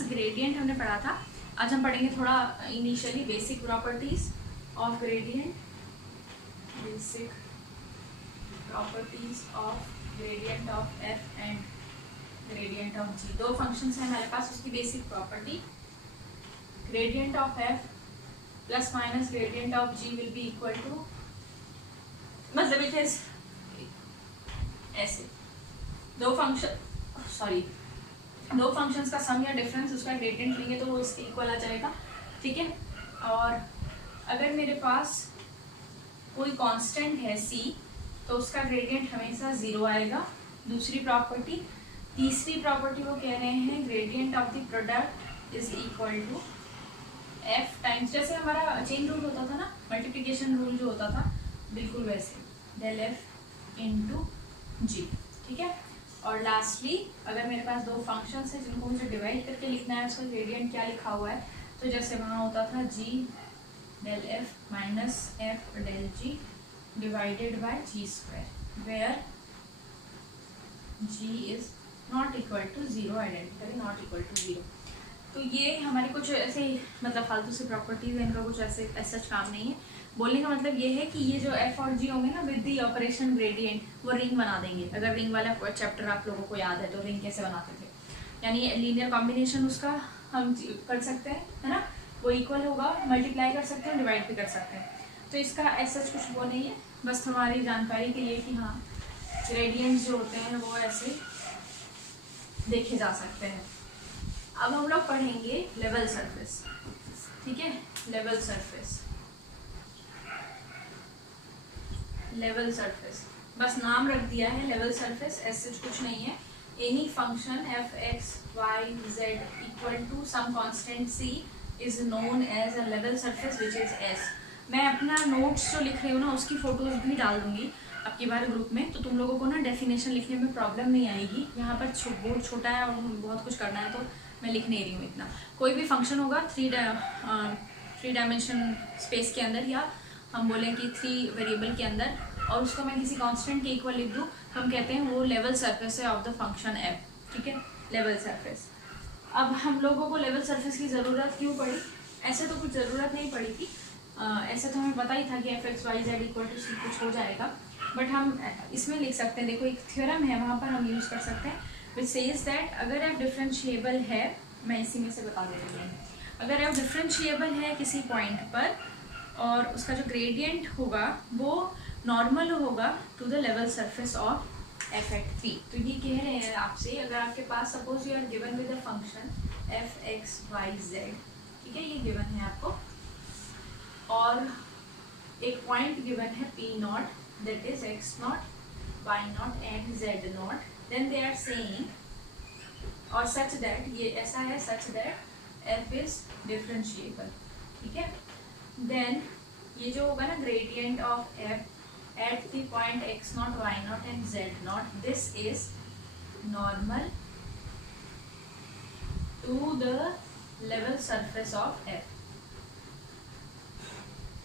पास gradient हमने पढ़ा था। आज हम पढ़ेंगे थोड़ा initially basic properties of gradient, basic properties of gradient of F and gradient of G. दो फंक्शंस हैं हमारे पास, उसकी basic property gradient of F plus minus gradient of G will be equal to, मतलब इट इज ऐसे दो functions का सम या डिफरेंस, उसका ग्रेडियंट लेंगे तो वो इसके इक्वल आ जाएगा, ठीक है। और अगर मेरे पास कोई कांस्टेंट है c तो उसका ग्रेडियंट हमेशा 0 आएगा। दूसरी प्रॉपर्टी, तीसरी प्रॉपर्टी वो कह रहे हैं gradient of the product is equal to f times, जैसे हमारा चेन रूल होता था ना, मल्टीप्लिकेशन रूल जो होता था, बिल्कुल वैसे डेल f इंटू जी, ठीक है। और लास्टली अगर मेरे पास दो फंक्शंस हैं जिनको मुझे डिवाइड करके लिखना है, उसका ग्रेडियंट क्या लिखा हुआ है, तो जैसे वहाँ होता था g del f minus f del g divided by g square, where g is not equal to 0, identically not equal to 0। तो ये हमारे कुछ ऐसे मतलब फालतू से प्रॉपर्टीज है, इनका कुछ ऐसे सच काम नहीं है। बोलने का मतलब ये है कि ये जो f और g होंगे ना, विद दी ऑपरेशन ग्रेडियंट वो रिंग बना देंगे। अगर रिंग वाला चैप्टर आप लोगों को याद है तो रिंग कैसे बनाते थे, यानी लीनियर कॉम्बिनेशन उसका हम कर सकते हैं, है ना, वो इक्वल होगा, मल्टीप्लाई कर सकते हैं, डिवाइड भी कर सकते हैं। तो इसका ऐसा कुछ वो नहीं है, बस हमारी जानकारी के लिए कि हाँ ग्रेडियंट्स जो होते हैं वो ऐसे देखे जा सकते हैं। अब हम लोग पढ़ेंगे लेवल सरफेस, ठीक है। लेवल सरफेस, लेवल सरफेस बस नाम रख दिया है लेवल सरफेस, ऐसे कुछ नहीं है। Any function F x Y Z equal to some constant c is known as a level surface which is s. मैं अपना नोट्स जो लिख रही हूँ ना उसकी फोटोज भी डाल दूंगी अब की बार ग्रुप में, तो तुम लोगों को ना डेफिनेशन लिखने में प्रॉब्लम नहीं आएगी। यहाँ पर बोर्ड छोटा है और बहुत कुछ करना है तो मैं लिख नहीं रही हूँ इतना। कोई भी फंक्शन होगा थ्री डायमेंशन स्पेस के अंदर, या हम बोलें कि 3 वेरिएबल के अंदर, और उसको मैं किसी कांस्टेंट के इक्वल लिख दूँ, हम कहते हैं वो लेवल सरफेस है ऑफ द फंक्शन एफ, ठीक है, लेवल सरफेस। अब हम लोगों को लेवल सरफेस की ज़रूरत क्यों पड़ी? ऐसे तो कुछ ज़रूरत नहीं पड़ी थी, ऐसे तो हमें पता ही था कि F x Y Z equal to C कुछ हो जाएगा, बट हम इसमें लिख सकते हैं। देखो एक थ्योरम है वहाँ पर हम यूज़ कर सकते हैं विच सेज दैट अगर एफ डिफरेंशिएबल है, मैं इसी में से बता दे रही हूँ, अगर एफ डिफरेंशिएबल है किसी पॉइंट पर और उसका जो ग्रेडियंट होगा वो नॉर्मल होगा to the level surface of F at P. तो ये कह रहे हैं आपसे, अगर आपके पास suppose you are given with a function F x Y Z, ठीक है, ये गिवन है आपको, और एक पॉइंट गिवन है P naught that is x naught, y naught and z naught, then they are saying or such that, ये ऐसा है such that f is differentiable, ठीक है। then ये जो होगा ना gradient of f at the point x naught, y naught and z naught, this is normal to the level surface of f,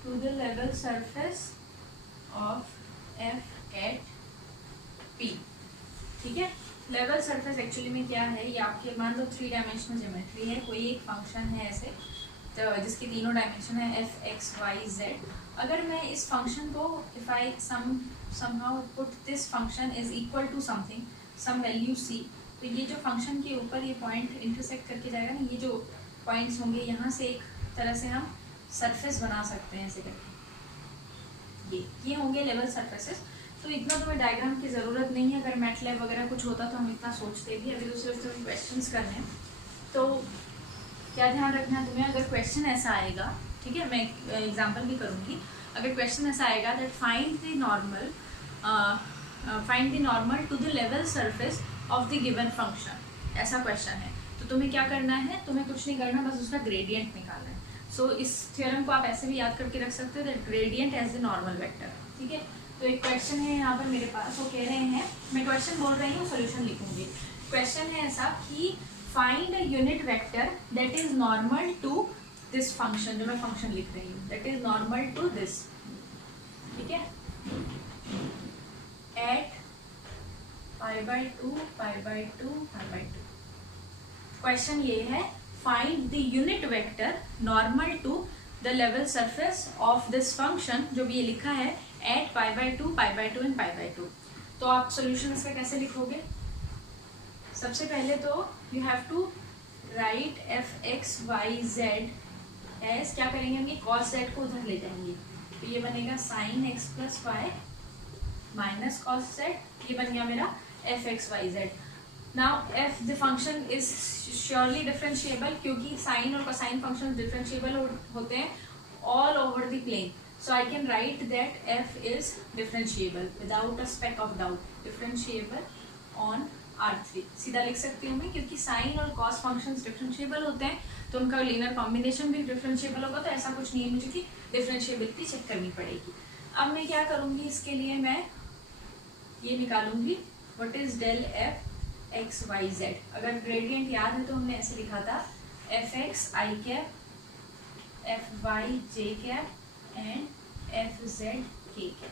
to the level surface of f at p, ठीक है। Level surface actually में क्या है, ये आपके मान लो 3 dimensional geometry है, कोई एक फंक्शन है ऐसे तो जिसकी तीनों डायमेंशन है एफ एक्स वाई जेड। अगर मैं इस फंक्शन को if I somehow put this function is equal to something, some value C, तो ये जो फंक्शन के ऊपर ये पॉइंट इंटरसेक्ट करके जाएगा ना, ये जो पॉइंट्स होंगे यहाँ से एक तरह से हम सरफेस बना सकते हैं ऐसे करके, ये होंगे लेवल सरफेसेस। तो इतना तुम्हें डायग्राम की ज़रूरत नहीं है, अगर मैटलैब वगैरह कुछ होता तो हम इतना सोचते भी। अभी तो सिर्फ तुम्हें क्वेश्चंस करने हैं, तो क्या ध्यान रखना है तुम्हें, अगर क्वेश्चन ऐसा आएगा, ठीक है, मैं एग्जांपल भी करूँगी, अगर क्वेश्चन ऐसा आएगा that find the normal to the level surface of the given function, ऐसा क्वेश्चन है, तो तुम्हें क्या करना है, तुम्हें कुछ नहीं करना, बस उसका ग्रेडियंट निकालना है। सो इस थ्योरम को आप ऐसे भी याद करके रख सकते हो, that gradient as the normal vector, ठीक है। तो एक क्वेश्चन है यहाँ पर मेरे पास, वो कह रहे हैं, मैं क्वेश्चन बोल रही हूँ, सॉल्यूशन लिखूंगी। क्वेश्चन है ऐसा कि find a unit vector that is normal to this function, जो मैं फंक्शन लिख रही हूँ, that is normal to this, ठीक है, at pi by two pi by two pi by two. Question ये है find the unit vector normal to the level surface of this function, जो भी ये लिखा है, एट π/2, π/2 एंड π/2। तो आप सोल्यूशन इसका कैसे लिखोगे? सबसे पहले तो you have to write f(x,y,z) as, क्या करेंगे हम, ये cos z को उधर ले जाएंगे, तो ये बनेगा sin x plus y minus cos z, ये बन गया मेरा f(x,y,z). Now f the function is surely differentiable, क्योंकि साइन और कोसाइन फंक्शन डिफरेंशिएबल होते हैं all over the plane, so I can write that f is differentiable without a speck of doubt, differentiable on R3 सीधा लिख सकती हूँ मैं, क्योंकि साइन और कॉस फंक्शंस डिफरेंशिएबल होते हैं तो उनका लीनियर कॉम्बिनेशन भी डिफरेंशिएबल होगा, तो ऐसा कुछ नहीं है मुझे कि डिफरेंशिएबिलिटी चेक करनी पड़ेगी। अब मैं क्या करूँगी, इसके लिए मैं ये निकालूंगी what is del F x Y Z. अगर ग्रेडियंट याद है तो हमने ऐसे लिखा था F X I cap, F Y J cap and F Z K cap,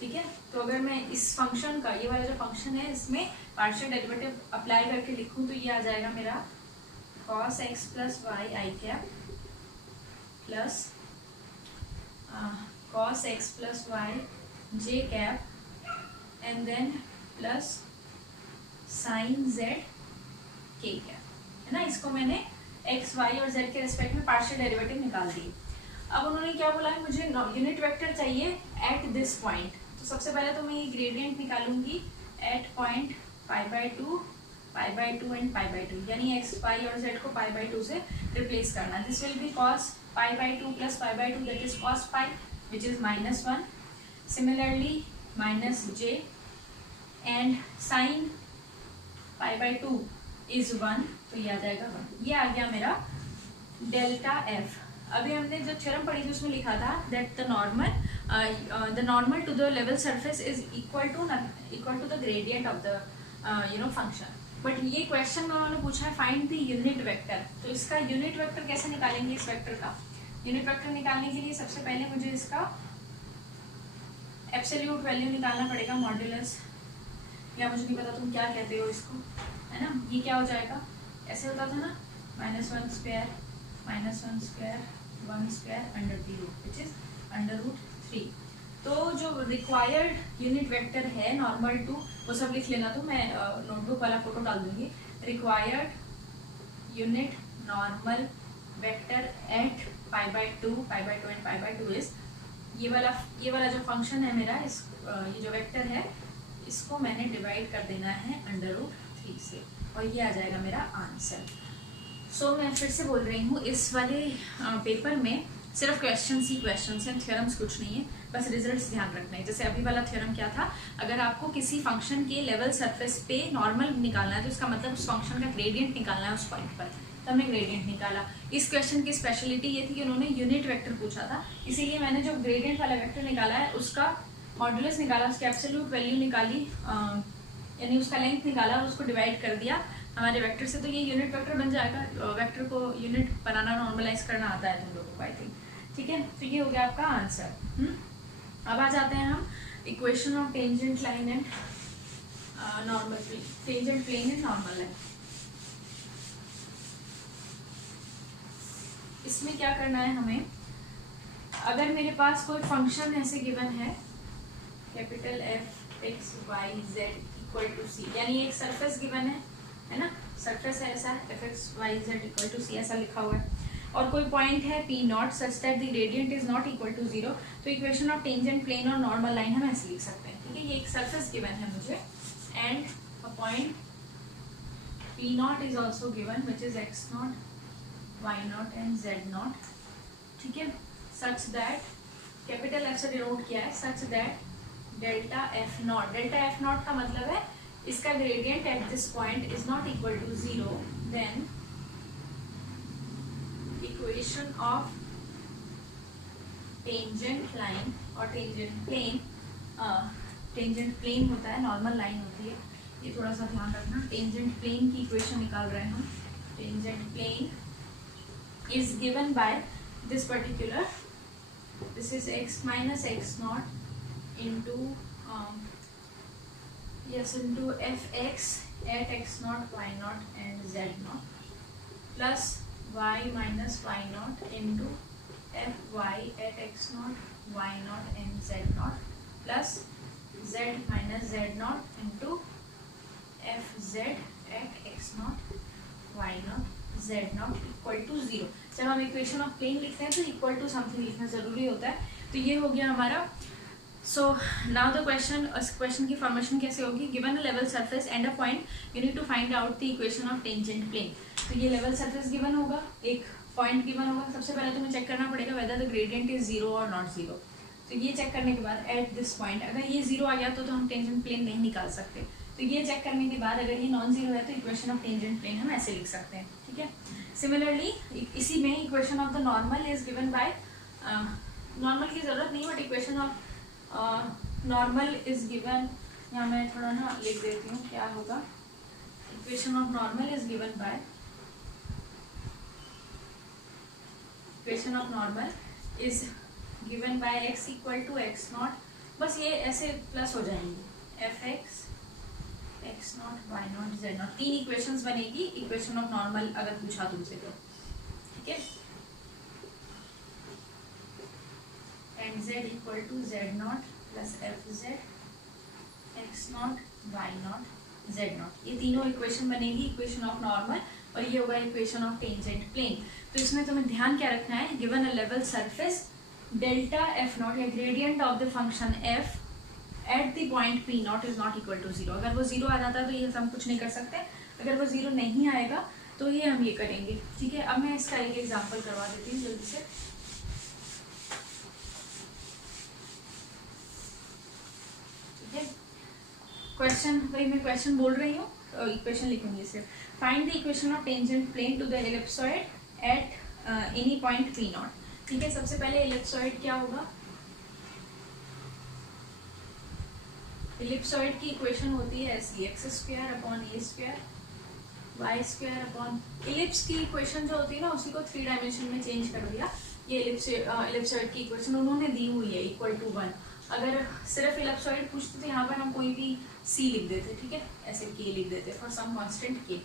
ठीक है। तो अगर मैं इस फंक्शन का, ये वाला जो फंक्शन है, इसमें पार्शियल डेरिवेटिव अप्लाई करके लिखूं तो ये आ जाएगा मेरा cos x plus y i cap plus cos x plus y J cap and then plus sine z k cap, है ना। इसको मैंने x, y और z के रिस्पेक्ट में पार्शियल डेरिवेटिव निकाल दिए। अब उन्होंने क्या बोला है, मुझे यूनिट वेक्टर चाहिए एट दिस पॉइंट, तो सबसे पहले तो मैं ये ग्रेडियंट निकालूंगी एट पॉइंट π/2, π/2 एंड π/2, यानी x, y और z को π/2 से रिप्लेस करना। This will be cos π/2 plus π/2, that is cos π which is -1, similarly minus j and sine π/2 is 1, तो ये आ जाएगा 1। ये आ गया मेरा डेल्टा f। अभी हमने जो थ्योरम पढ़ी थी उसमें लिखा था that the normal to the level surface is equal to the gradient of the function. But ये क्वेश्चन में उन्होंने पूछा है फाइंड द यूनिट वेक्टर, तो इसका यूनिट वेक्टर कैसे निकालेंगे? इस वेक्टर का यूनिट वेक्टर निकालने के लिए सबसे पहले मुझे इसका एब्सोल्यूट वैल्यू निकालना पड़ेगा, मॉड्यूलस, या मुझे नहीं पता तुम क्या कहते हो इसको, है ना। ये क्या हो जाएगा, ऐसे होता था ना, -1 square -1 square 1 square under the root which is √3। तो जो रिक्वायर्ड यूनिट वेक्टर है नॉर्मल टू, वो सब लिख लेना, तो मैं नोटबुक वाला फोटो डाल दूंगी। Required unit normal vector at π/2 and π/2 is ये वाला जो फंक्शन है मेरा, इस ये जो वेक्टर है, इसको मैंने डिवाइड कर देना है √3 से, और ये आ जाएगा मेरा आंसर। सो मैं फिर से बोल रही हूँ, इस वाले पेपर में सिर्फ क्वेश्चंस ही क्वेश्चंस हैं, थ्योरम्स कुछ नहीं है, बस रिजल्ट्स ध्यान रखना है। जैसे अभी वाला थ्योरम क्या था, अगर आपको किसी फंक्शन के लेवल सरफेस पे नॉर्मल निकालना है तो इसका मतलब उस फंक्शन का ग्रेडियंट निकालना है उस पॉइंट पर, तो हमने ग्रेडियंट निकाला। इस क्वेश्चन की स्पेशलिटी ये थी कि उन्होंने यूनिट वेक्टर पूछा था, इसीलिए मैंने जो ग्रेडियंट वाला वेक्टर निकाला है उसका मॉड्यूलस निकाला, उसकी एब्सोल्यूट वैल्यू निकाली, यानी उसका लेंथ निकाला और उसको डिवाइड कर दिया हमारे वेक्टर से, तो ये यूनिट वेक्टर बन जाएगा। वेक्टर को यूनिट बनाना, नॉर्मलाइज करना आता है तुम लोगों को, आई थिंक, ठीक है। तो ये हो गया आपका आंसर। अब आ जाते हैं हम equation of tangent line and normal plane, tangent plane and normal line. इसमें क्या करना है हमें, अगर मेरे पास कोई फंक्शन ऐसे गिवन है, कैपिटल f(x,y,z) = c, यानी एक सरफेस गिवन है ना, सरफेस है ऐसा, f(x,y,z) = c ऐसा लिखा हुआ है, और कोई पॉइंट है P0 such that the gradient is not equal to 0, तो इक्वेशन ऑफ टेंजेंट प्लेन और नॉर्मल लाइन हम ऐसे लिख सकते हैं, ठीक है। ये एक सरफेस गिवन है मुझे, and a point P0 is also given which is x0, y0 and z0, ठीक है, सच दैट कैपिटल F से डिनोट किया है, सच दैट डेल्टा f0 का मतलब है इसका gradient at this point is not equal to 0, then equation of tangent line और टेंजेंट प्लेन होता है, नॉर्मल लाइन होती है, ये थोड़ा सा ध्यान रखना। टेंजेंट प्लेन की इक्वेशन निकाल रहे हैं हम, tangent plane is given by this particular, this is x minus x0 into into fx at x0, y0 and z0 plus y minus y not into f y at x not y not and z not plus z minus z not into f z at x not y not z not equal to 0। जब हम equation of plane लिखते हैं तो equal to something लिखना जरूरी होता है। तो ये हो गया हमारा। सो नाउ द क्वेश्चन की फॉर्मेशन कैसे होगी? Given a level surface and a point you need to find out the equation of tangent plane. तो ये लेवल सरफेस गिवन होगा, एक पॉइंट गिवन होगा। सबसे पहले तुम्हें चेक करना पड़ेगा वेदर द ग्रेडियंट इज 0 और नॉट 0। तो ये चेक करने के बाद एट दिस पॉइंट अगर ये 0 आ गया तो हम टेंजेंट प्लेन नहीं निकाल सकते। तो ये चेक करने के बाद अगर ये नॉन 0 है तो इक्वेशन ऑफ टेंजेंट प्लेन हम ऐसे लिख सकते हैं, ठीक है। सिमिलरली इसी में equation of the normal is given by, normal की जरूरत नहीं but equation of normal is given, यहाँ मैं थोड़ा ना लिख देती हूँ क्या होगा। Equation of normal is given by, equation of normal is given by x equal to x not, बस ये ऐसे प्लस हो जाएंगे f x x not y not z not. 3 equations बनेगी इक्वेशन ऑफ नॉर्मल अगर पूछा तुमसे तो, ठीक है। And z equal to z not plus f z x not y not z not. ये तीनों इक्वेशन बनेगी इक्वेशन ऑफ नॉर्मल और ये होगा इक्वेशन ऑफ टेंजेंट प्लेन। तो इसमें तुम्हें ध्यान क्या रखना है? Given a level surface delta F naught या gradient of the function F at the point P naught is not equal to 0। अगर वो 0 आ जाता है तो ये हम कुछ नहीं कर सकते, अगर वो 0 नहीं आएगा तो ये हम ये करेंगे, ठीक है। अब मैं इसका एक एग्जांपल करवा देती हूँ जल्दी से, ठीक है। क्वेश्चन वही मैं क्वेश्चन बोल रही हूँ, इक्वेशन लिखूंगी सिर्फ। Find the equation of tangent plane to the ellipsoid at any point P not, ठीक है। सबसे पहले एलिप्सॉइड क्या होगा? एलिप्सॉइड की इक्वेशन होती है ऐसी, एक्स स्क्वायर अपॉन ए square Y square upon, ellipse की इक्वेशन जो होती है ना उसी को 3 डायमेंशन में चेंज कर दिया। ये एलिप्सॉइड की इक्वेशन उन्होंने दी हुई है इक्वल टू 1। अगर सिर्फ एलिप्सॉइड पूछते तो यहाँ पर हम कोई भी सी लिख देते, ठीक है, ऐसे के लिख देते फॉर सम कांस्टेंट के।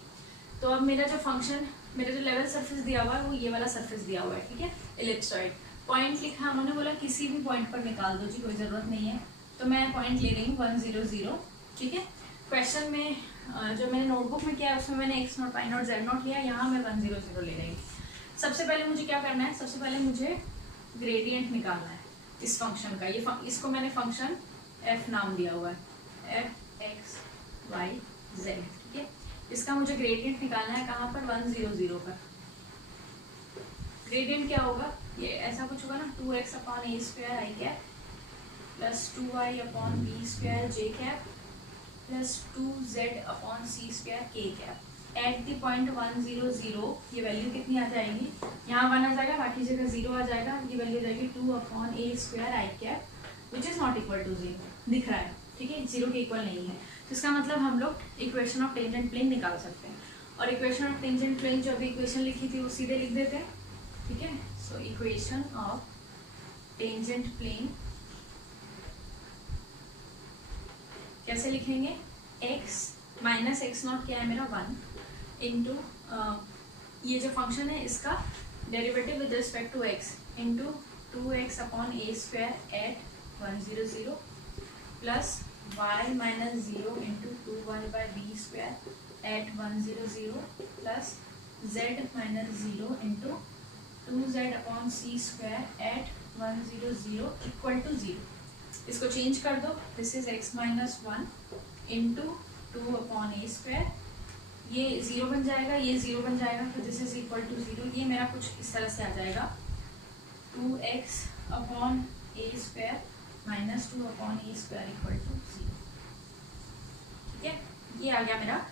तो अब मेरा जो फंक्शन, मेरा जो लेवल सरफेस दिया हुआ है वो ये वाला सरफेस दिया हुआ है, ठीक है। एलिप्सॉइड पॉइंट लिखा, उन्होंने बोला किसी भी पॉइंट पर निकाल दो जी, कोई ज़रूरत नहीं है। तो मैं पॉइंट ले रही हूँ 1 0 0, ठीक है। क्वेश्चन में जो मैंने नोटबुक में किया है उसमें मैंने x not y not z not लिया, यहाँ मैं 1 0 0 ले रही हूँ। सबसे पहले मुझे क्या करना है? सबसे पहले मुझे ग्रेडियंट निकालना है इस फंक्शन का। ये इसको मैंने फंक्शन एफ नाम दिया हुआ है, एफ एक्स वाई जेड, ठीक है। इसका मुझे ग्रेडियंट निकालना है कहाँ पर? 1 0 0 पर। ग्रेडियंट क्या होगा? ये ऐसा कुछ होगा ना, 2x upon A square I cap plus 2y upon B square J cap plus 2z upon C square K cap. At the point 1 0 0 ये वैल्यू कितनी आ जाएगी? यहाँ 1 आ जाएगा, बाकी जगह 0 आ जाएगा। ये वैल्यू आ जाएगी 2 upon A square I cap which is not equal to 0, दिख रहा है, ठीक है, 0 के इक्वल नहीं है। तो इसका मतलब हम लोग इक्वेशन ऑफ टेंजेंट प्लेन निकाल सकते हैं। और इक्वेशन ऑफ टेंजेंट प्लेन जो अभी इक्वेशन लिखी थी वो सीधे लिख देते हैं, ठीक है। So equation of tangent plane कैसे लिखेंगे? x माइनस एक्स नॉट क्या है मेरा 1 इंटू ये जो फंक्शन है इसका derivative with respect to x into 2x upon A square at 1 0 0 plus y minus 0 into 2y by b square at 1 0 0 plus z minus 0 into 2z upon C square at 1 0 0 equal to 0। इसको change कर दो, this is x minus 1 into 2 upon A square, ये 0 बन जाएगा, ये 0 बन जाएगा, तो दिस इज इक्वल टू 0। ये मेरा कुछ इस तरह से आ जाएगा 2x upon A square minus 2 upon A square equal to 0, ठीक है। ये आ गया मेरा।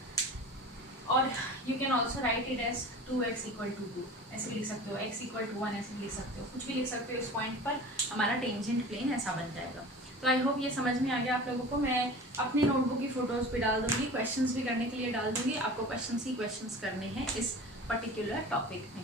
और you can also write it as 2x equal to 2, ऐसे लिख सकते हो, x इक्वल टू 1 ऐसे लिख सकते हो, कुछ भी लिख सकते हो। इस पॉइंट पर हमारा टेंजेंट प्लेन ऐसा बन जाएगा। तो आई होप ये समझ में आ गया आप लोगों को। मैं अपनी नोटबुक की फोटोज भी डाल दूंगी, क्वेश्चंस भी करने के लिए डाल दूंगी। आपको क्वेश्चंस ही क्वेश्चंस करने हैं इस पर्टिकुलर टॉपिक में।